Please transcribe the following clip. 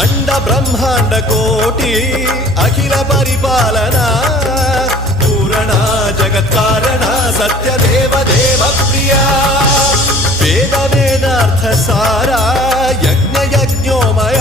అండ బ్రహ్మాండ కోటి అఖిల పరిపాలన పూరణ జగత్కారణ సత్యదేవ దేవ ప్రియ వేద వేదార్థ సారా యజ్ఞ యజ్ఞోమయ